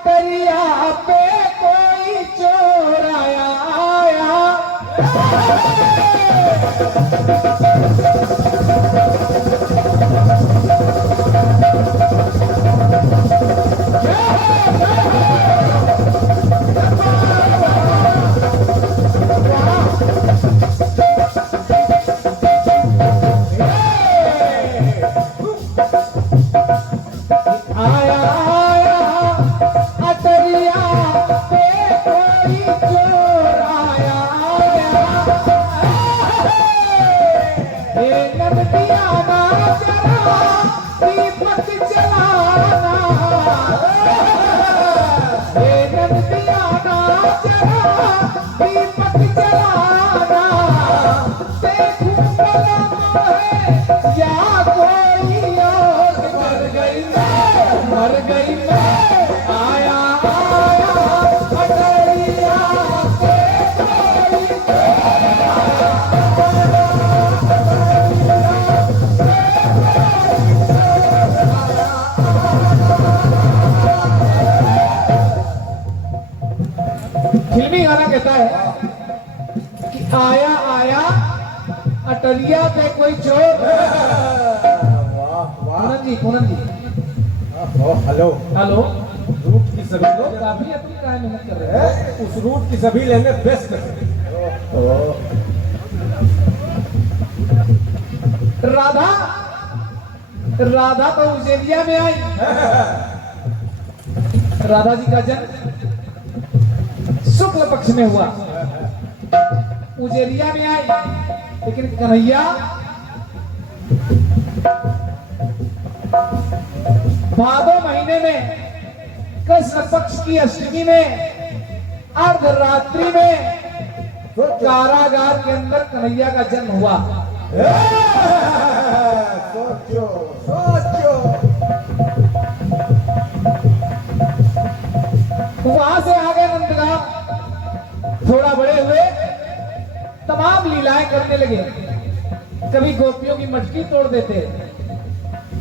अटरिया पे कोई चोर आया आया। फिल्मी गाना कहता है कि आया आया अटरिया पे कोई चोर। पूनम जी हेलो हेलो। रूट की सभी लोग काफी अपनी क्या मेहनत कर रहे हैं। उस रूट की सभी लेने बेस्ट। राधा राधा तो उज्जैनिया में आई। राधा जी का जन्म शुक्ल पक्ष में हुआ, उज्जैनिया में आई। लेकिन कन्हैया भादो महीने में कृष्ण पक्ष की अष्टमी में अर्धरात्रि में कारागार के अंदर कन्हैया का जन्म हुआ। सोचो सोचो। वहां से आगे नंदगांव थोड़ा बड़े हुए, तमाम लीलाएं करने लगे। कभी गोपियों की मटकी तोड़ देते,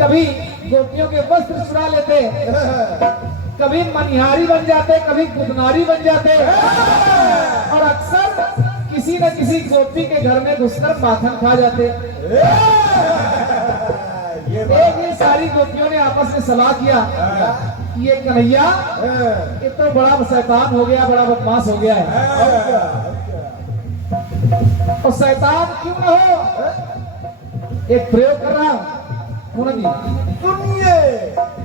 कभी गोपियों के वस्त्र चुरा लेते, कभी मनिहारी बन जाते, कभी गुदनारी बन जाते, और अक्सर किसी न किसी गोपी के घर में घुसकर माखन खा जाते। ये सारी गोपियों ने आपस में सलाह किया कि ये कन्हैया ये तो बड़ा शैतान हो गया, बड़ा बदमाश हो गया है। और शैतान क्यों न हो, एक प्रयोग कर रहा हूं सुनिए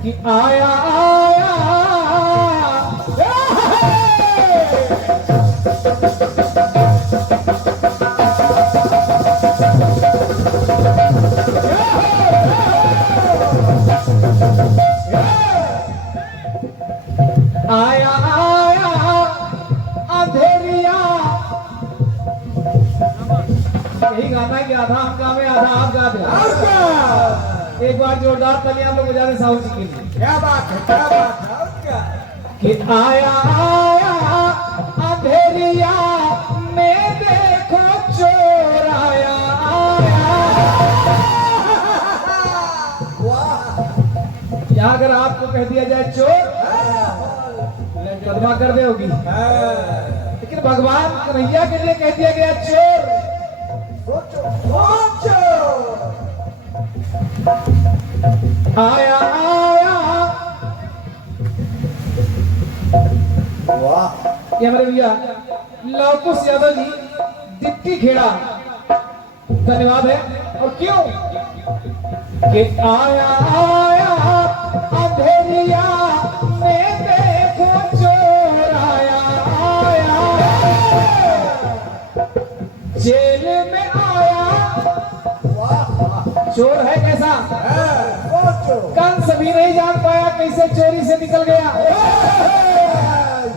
कि आया आया आया आया अंधेरिया। यही गाना है कि आधा हम गा में आधा आप गा दे। एक बार जोरदार तालियां हम लोग बजा रहे साहू जी के लिए। क्या बात है, क्या बात है। क्या कि आया आया अंधेरिया में देखो चोर आया आया। या अगर आपको कह दिया जाए चोर, कदमा कर दे होगी, लेकिन भगवान कन्हैया के लिए कह दिया गया चोर। सोचो सोचो। आया आया। वाह। ये हमारे भैया लवकुश यादव जी दिट्टी खेड़ा, धन्यवाद है। और क्यों कि आया आया अंधेरिया में देखो चोर आया आया। जेल में आया चोर है कैसा, कंस भी नहीं जान पाया कैसे चोरी से निकल गया।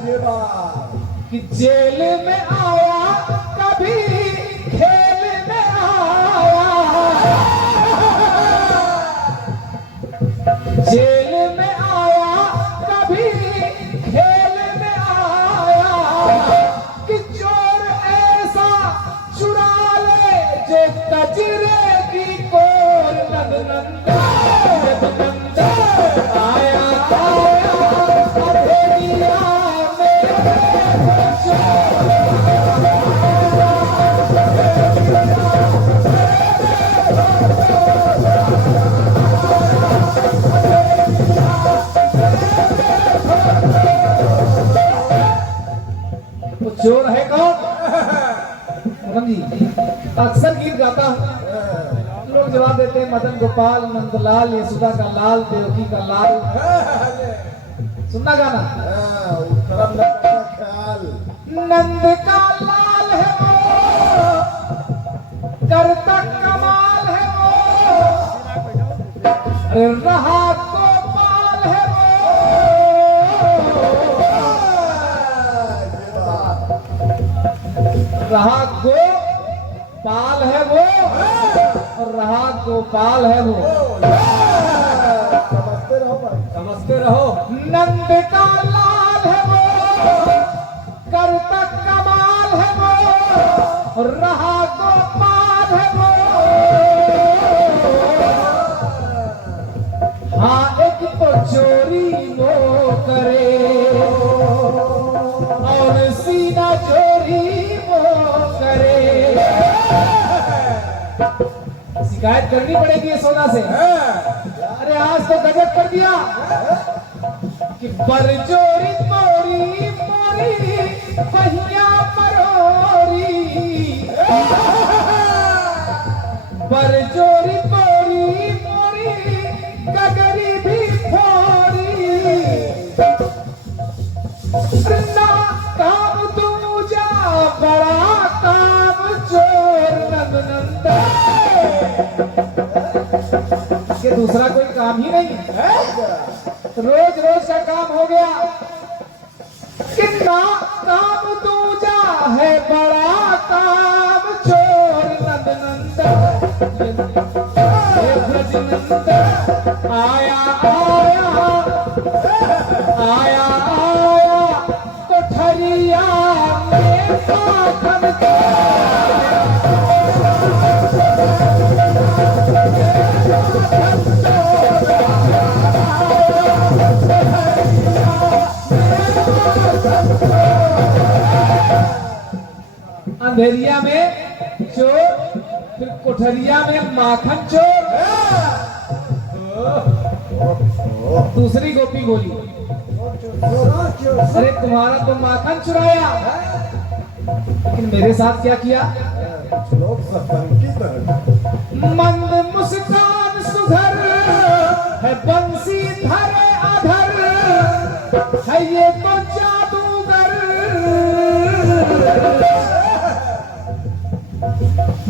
ये बात कि जेल में आया कभी खेल में आया, जेल में आया कभी खेल में आया। कि चोर ऐसा चुरा ले जो कचरे की कोर नंदा नंदा। आया आया अंधेरिया वो चोर है कौन? पूनम जी, अक्सर गीत गाता हूँ, लोग जवाब देते हैं मदन गोपाल, नंदलाल, यशोदा का लाल, देवकी का लाल। सुनना गाना। नंद का लाल है वो, करता कमाल है वो, रहा गोपाल है वो, रहा गोपाल है वो, और रहा गोपाल है वो। समझते रहो भाई, समझते रहो। नंद का लाल है वो, करता कमाल है वो, रहा गोपाल है वो। हाँ एक तो चोरी वो करे, और सीना चोरी वो करे। शिकायत करनी पड़ेगी यशोदा से। अरे आज तो गजब कर दिया कि पर चोरी मोरी मोरी पहिया मरोरी, पर चोरी मोरी मोरी गगरी भी फोरी। ना काम दूजा बड़ा काम चोर नंद के दूसरा कोई काम ही नहीं है। रोज रोज का काम हो गया। कितना काम दूजा है बड़ा काम चोर नंद आया आया आया आया कोठरिया में माखन का। अंधेरिया में चोर, फिर कोठरिया में माखन चोर। दूसरी गोपी बोली, अरे तुम्हारा तो माखन चुराया, लेकिन मेरे साथ क्या किया? लोग सतंकी तरह मंद मुस्कान सुधर है, बंसी धरे अधर है, ये तो जादूगर।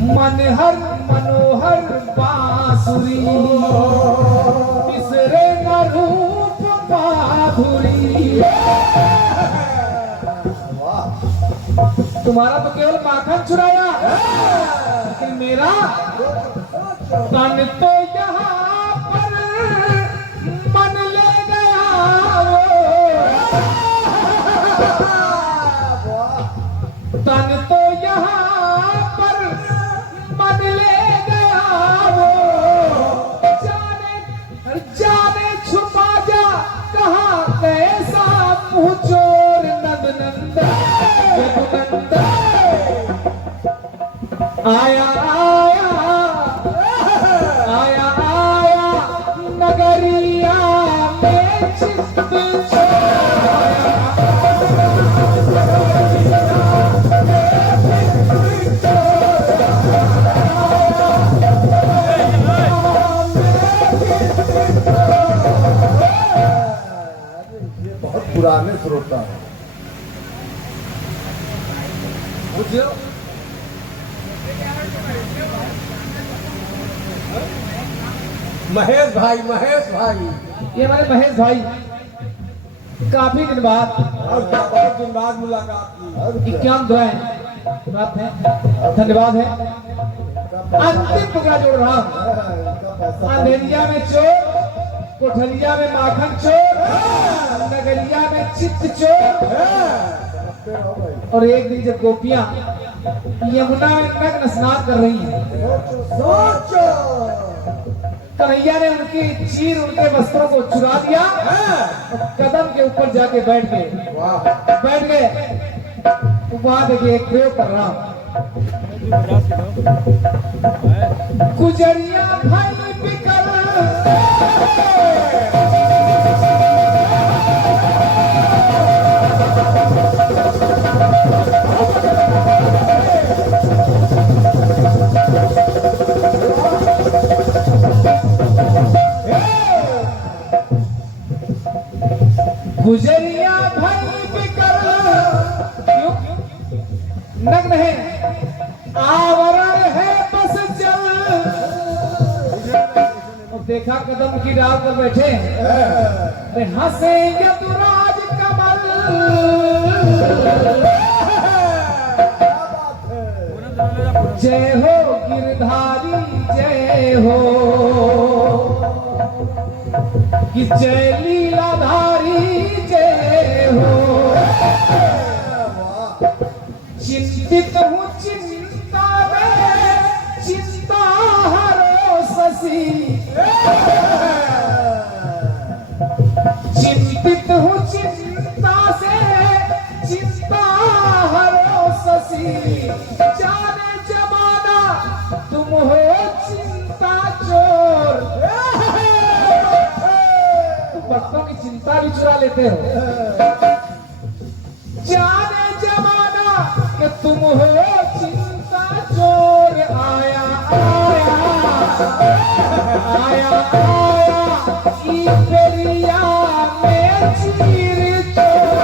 मनहर मनोहर बांसुरी, बिसरे न रूप माधुरी। तुम्हारा तो केवल माखन चुराया, लेकिन मेरा तन तो यहाँ पर मन ले गया वो। तन तो यहाँ पर मन ले गया वो। जाने जाने छुपा जा कहाँ कैसा मुँह चोर नंद नंद नंद। आया आया आया आया नगरिया में चित्त बहुत पुराने श्रोता है। महेश भाई, महेश भाई, ये हमारे महेश भाई काफी दिन बाद, और बहुत दिन बाद मुलाकात की। 51 बात है, धन्यवाद है। अंतिम टुकड़ा जोड़ रहा हूँ। अंधेरिया में चोर, कोठरिया में माखन चोर, नगरिया में चित्त चोर। और एक दिन जब गोपियां यमुना में नग्न स्नान कर रही हैं, सोचो कन्हैया ने उनकी चीर उनके वस्त्रों को चुरा दिया और कदम के ऊपर जाके बैठ गए। बैठ गए। वहां देखिए एक प्रयोग कर रहा हूं। गुजरिया भाई बिकर गुजरिया भई बिकर क्यों नग्न है आवरण है बस जल। और देखा कदम की डाल कर बैठे अरे हंसे यदुराज कमल। जय हो गिरधारी जय हो कि जय लीलाधारी जय हो। चिंतित हूँ चिंता में चिंता हरो शशि। चिंतित हूँ चिंता से चिंता हरो शशि। जाने जमाना तुम हो चिंता चोर। तुम भक्तों की चिंता भी चुरा लेते हो। जाने जमाना कि तुम हो चिंता चोर। आया आया आया आया ई पेरिया में चीर चोर।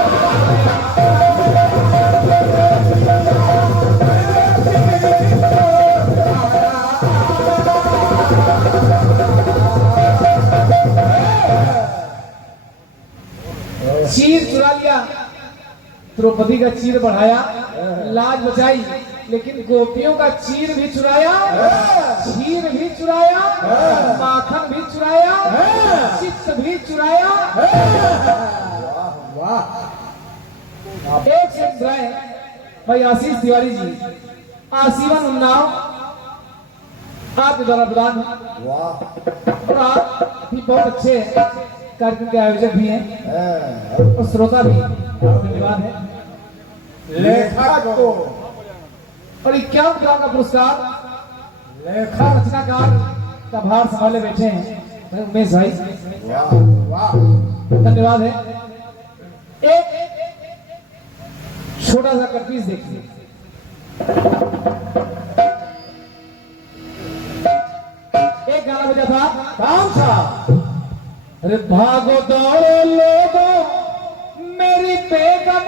चीर चुरा लिया, द्रौपदी का चीर बढ़ाया, लाज बचाई, लेकिन गोपियों का चीर भी चुराया, चीर भी चुराया, माखन भी चुराया, चित्त भी चुराया। वाह एक से चुराए भाई आशीष तिवारी जी, आजीवन उन्नाव आपके द्वारा प्रदान है। वाह और आप भी बहुत अच्छे कार्यक्रम के आयोजक भी हैं और श्रोता भी, धन्यवाद है। लेखक को और 51 ग्राम का पुरस्कार लेखक रचनाकार का भार संभाले बैठे हैं उमेश भाई, वाह वाह धन्यवाद है। एक छोटा सा कटपीस देखिए। एक गाना बजा था, कौन सा? अरे भागो दौड़ो लोगो मेरी बेगम